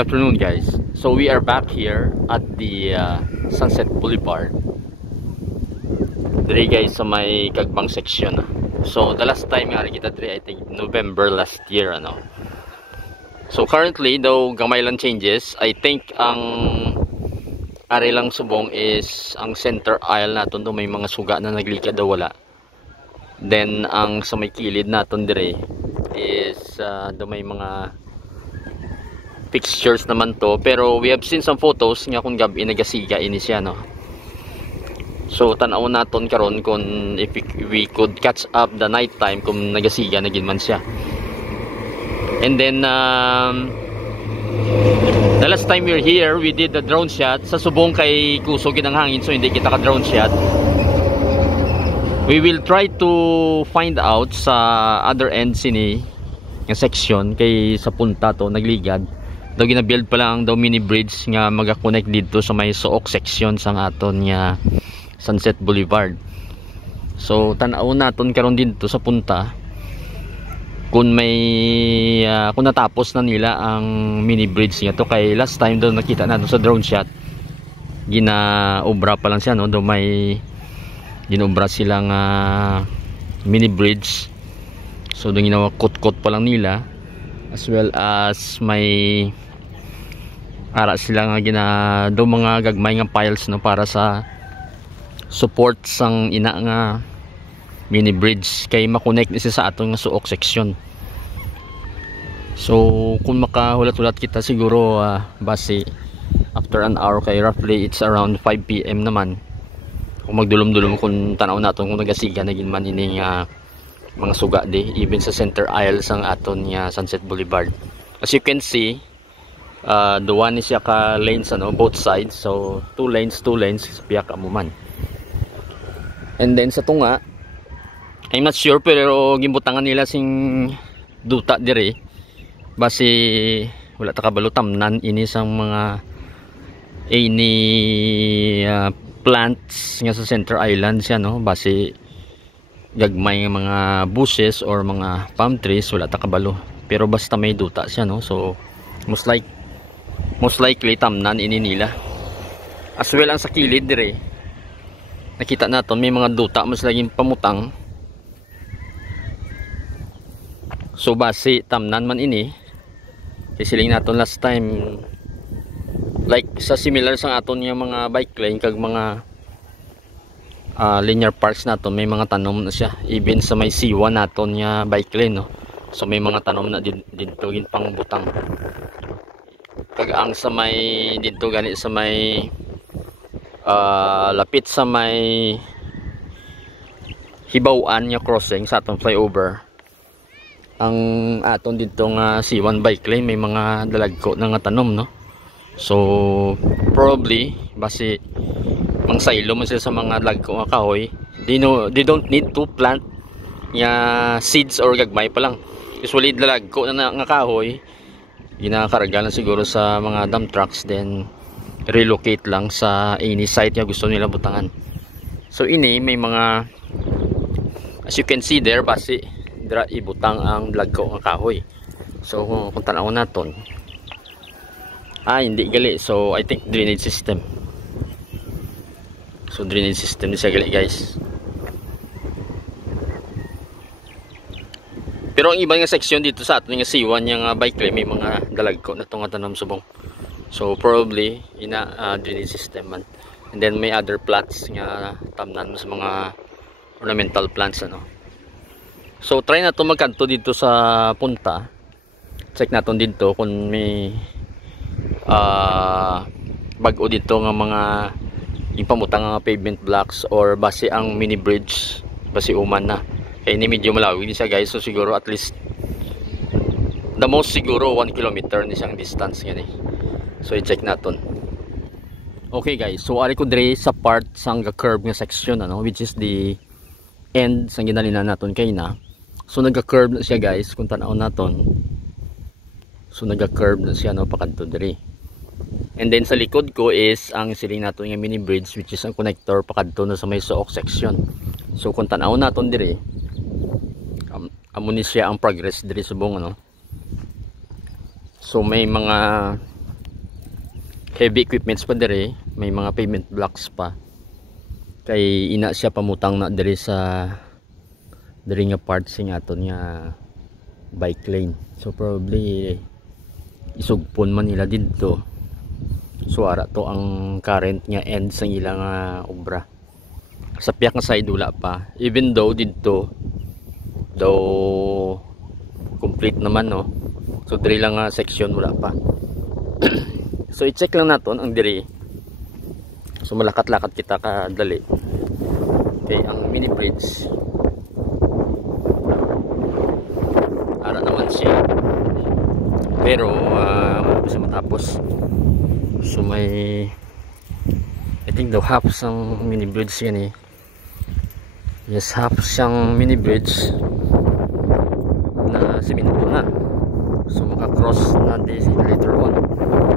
afternoon, guys. So we are back here at the Sunset Boulevard. Diri guys sa may Kagbang section. So the last time nga kita diri, I think November last year, ano. So currently though gamay lang changes, I think ang ari lang subong is ang center aisle naton do may mga suga na naglikad daw wala. Then ang sa may kilid naton dire is do may mga fixtures naman to, pero we have seen some photos nga kung gabi nagasiga ini siya, no. So tanaw naton karon kung if we could catch up the night time kung nagasiga na gid man siya. And then the last time we were here, we did the drone shot sa subong kay kusog ng hangin, so hindi kita ka drone shot. We will try to find out sa other end sini nga section kay sa punta to nagligad daw gina-build pa lang daw mini bridge nga maga-connect dito sa may Sook section sang aton nga Sunset Boulevard. So tan-aw naton karon dito sa punta kung may kung natapos na nila ang mini bridge nga to, kay last time daw nakita natin sa drone shot gina-obra pa lang siya, no. Daw may ginobra silang mini bridge, so daw ginawa kot-kot pa lang nila, as well as may ara sila nga do mga gagmay nga piles, no, para sa support sang ina nga mini bridge kay makonect ni sa aton nga Sook section. So kung makahulat-hulat kita siguro base after an hour, kay roughly it's around 5 PM naman, kung magdulom-dulom kung tanaw naton kung nagasiga na gid man ini mga suga di even sa center aisle sang aton nga Sunset Boulevard. As you can see, the one is siya ka lanes, ano, both sides, so 2 lanes piya ka mo man. And then sa tunga, I'm not sure, pero gimbutangan nila sing duta dire base wala ta kabalo tamnan ini sang mga any plants nga sa center island siya, no, base gagmay nga mga bushes or mga palm trees wala ta kabalo, pero basta may duta siya, no. So most likely tamnan ini nila. As well ang sa kilid dire nakita naton may mga duta mas laging pamutang, so base tamnan man ini kasi siling naton last time like sa similar sa aton nga mga bike lane kag mga linear parks naton may mga tanom na siya, even sa may C1 naton nga bike lane, no. So may mga tanom na dito gin pang butang, kag ang sa may dito gani sa may lapit sa may hibawan nga crossing sa atong flyover, ang aton dito nga C1 bike lane may mga dalagko na nga tanom, no. So probably base mang silo mo sila sa mga lagko nga kahoy, they don't need to plant nga seeds or gagmay pa lang. Usually dalagko na nga kahoy ginakarga lang siguro sa mga dump trucks, then relocate lang sa any site nga gusto nila butangan. So ini may mga, as you can see there, base dira ibutang ang lagko nga kahoy. So kung tanaw naton hindi gali, so I think drainage system. So drainage system ni siya gali, guys. Pero ang iba nga section dito sa aton nga C1 yung bike lane may mga dalagko na itong tanom subong. So probably ina drainage system man. And then may other plants nga tamnan sa mga ornamental plants, ano. So try na to magkanto dito sa punta. Check naton dito kung may bag-o dito nga mga yung pamutang nga pavement blocks or base ang mini bridge base uman na. Kaya ini medyo malawig ni siya, guys, so siguro at least the most siguro 1 kilometer ni siyang distance gani. So i-check naton. Okay, guys, so ari ko dire sa part sang curve nga section, ano, which is the end sang ginalinan naton kay na. So naga-curve na siya, guys, kung tanaw naton. So naga-curve na siya, no, pakadto dire. And then sa likod ko is ang siling naton nga mini bridge, which is ang connector pakadto na sa may Sook section. So kung tanaw naton dire amo ni siya ang progress dire subong, ano. So may mga heavy equipments pa dire, may mga pavement blocks pa. Kay ina siya pamutang na dire sa dire nga parts sing aton nga bike lane. So probably isugpon man nila didto. So ara to ang current nga end sa ilang obra. Sa piyak nga side wala pa. Even though didto complete naman, no. So dire lang nga section wala pa. So i-check lang naton ang dire. So malakat-lakat kita kadali. Okay, ang mini bridge ara naman siya. Pero sa matapos. So may I think daw half sang mini bridge yan eh. Yes, half siyang mini bridge na siminto na. So maka-cross na di later on.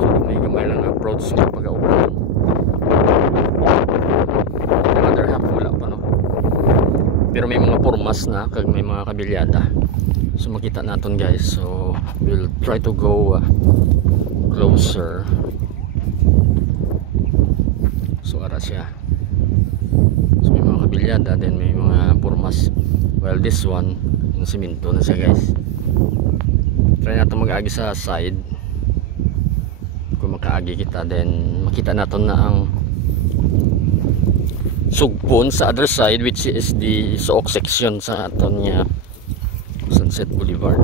So may gamay lang approach nga pag-aupan. The other half wala pa, no. Pero may mga formas na kag may mga kabilyada. So makita natin guys. So we'll try to go closer. So ara siya. So may mga kabilyada, then may mga formas. Well, this one yung siminto na siya guys. Try natin mag-agi sa side. Kung makaagi kita, then makita natin na ang sugpon sa other side, which is the sook section sa aton niya Sunset Boulevard.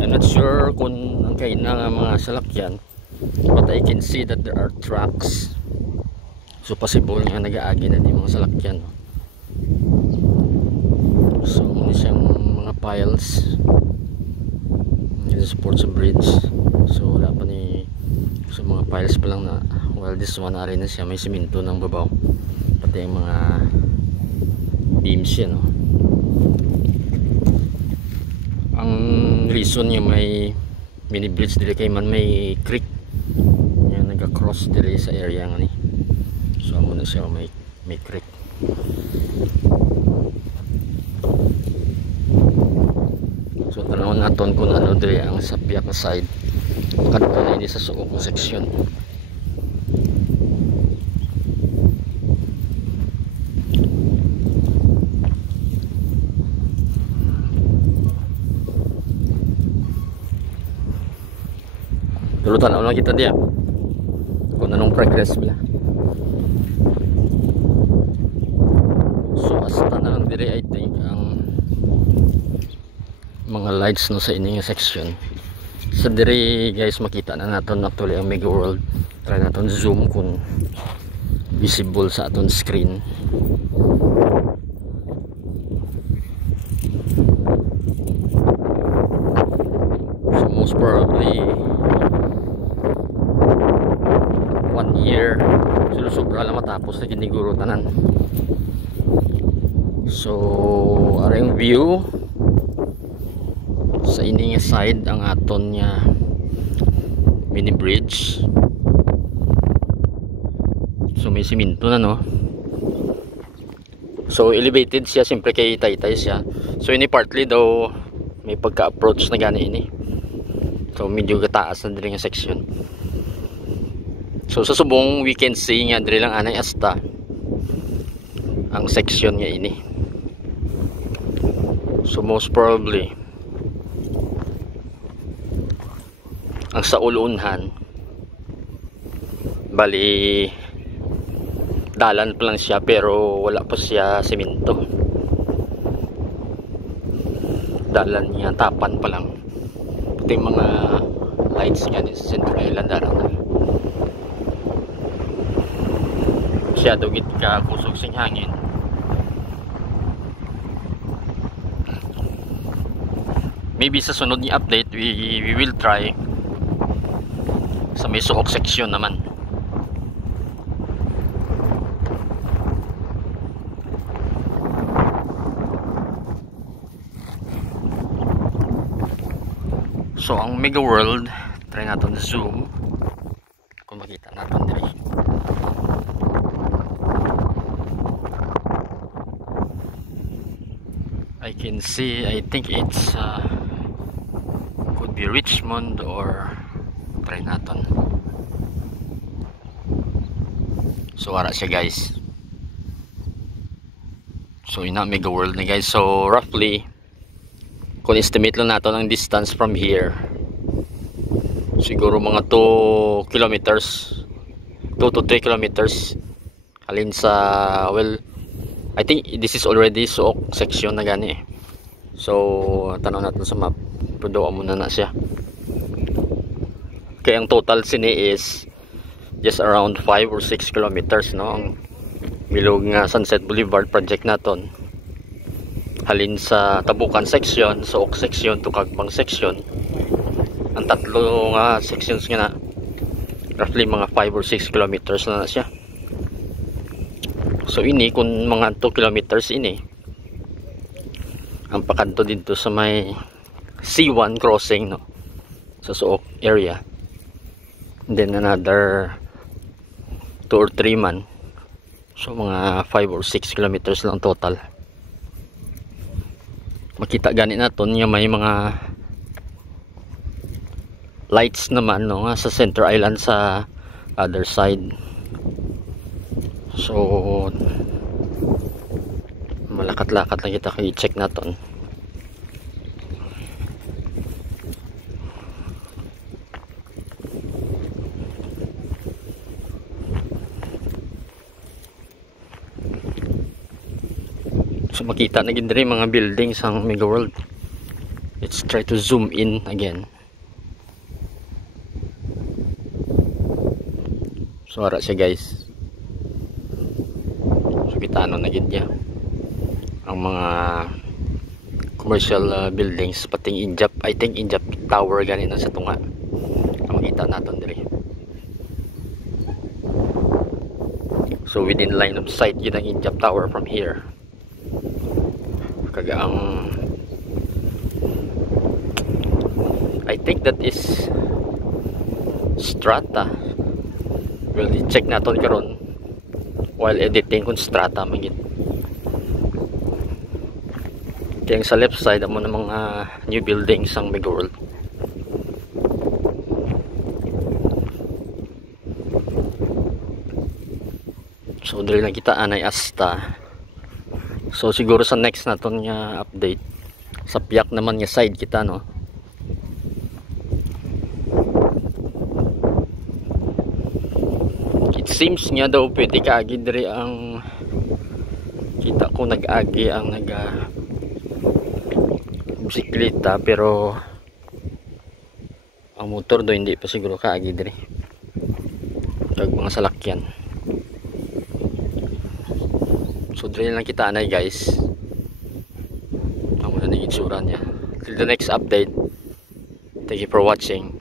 I'm not sure kung ang kaina nga mga salakyan, but I can see that there are tracks. So possible nga nag-aagi na di mga salakyan. So muna siyang mga piles support sa bridge. So wala pa ni so mga piles pa lang na. Well, this one na rin na siya, may siminto ng babaw, pati yung mga beams yan, no? Ang reason niya may mini bridge dili kay man may creek yan nag-cross dili sa area nga ni. So amo na siya may creek. So tanawon naton kung ano diri ang sa piyak side kadto na ini sa suok section. Tulutan na kita dia kung anong progress bila. So hasta na lang dire I think ang mga lights no sa ining section. Sa dire guys makita na naton actually ang Mega World. Try naton zoom kung visible sa aton screen. So most probably 1 year sulusubra lang matapos na giniguro tanan. So ara yung view sa ining side ang aton nya mini bridge. So may siminto na, no. So elevated siya siyempre kay taytay siya. So ini partly daw may pagka-approach na gani ini. So medyo gataas na diri nga section. So sa subong we can see nga diri lang anay asta ang section niya ini. So most probably ang sa ulunhan bali dalan pa lang siya pero wala pa siya semento. Dalan niya tapan pa lang. Pati mga lights nga sa Central Island araw na. Masyado git ka kusog sing hangin. Maybe sa sunod ni update we will try sa may suok section naman. So ang Mega World, try natin zoom kung makita natin diri. I can see, I think it's could be Richmond or try natin. So wala siya guys. So ina Mega World na guys. So roughly kung estimate lang nato ang distance from here, siguro mga 2 kilometers, 2 to 3 kilometers alin sa, well, I think this is already Suok section na gani eh. So tanaw natin sa map, pero muna na siya. Kaya ang total sini is just around 5 or 6 kilometers, no, ang bilog nga Sunset Boulevard project naton halin sa Tabukan section, Suok section to Kagbang section. Ang tatlo nga sections nga na roughly mga 5 or 6 kilometers na siya. So ini kung mga 2 kilometers ini ang pakanto dito sa may C1 crossing, no, sa Suok area, and then another 2 or 3 man, so mga 5 or 6 kilometers lang total. Makita gani naton nga may mga lights naman, no, nga sa Center Island sa other side. So malakat-lakat lang kita kay check naton. So makita na gid diri mga buildings ang Mega World. Let's try to zoom in again. So ara siya guys. So kita na gid niya ang mga commercial buildings, pating Injap, I think Injap Tower gani na sa tunga ang makita naton diri. So within line of sight yun ang Injap Tower from here. Kaga ang I think that is Strata. Well, i-check natin karon while editing kung Strata magid. Kaya sa left side amo na mga new buildings ang Mega World. So dili na kita anay Asta. So siguro sa next naton nga update sa piyak naman nga side kita, no. It seems nga daw pwede kaagi diri ang kita ko nag-agi ang bisikleta, pero ang motor do hindi pa siguro kaagi diri kag mga salakyan. So dili lang kita anay guys. Amo na ning itsura niya. Till the next update. Thank you for watching.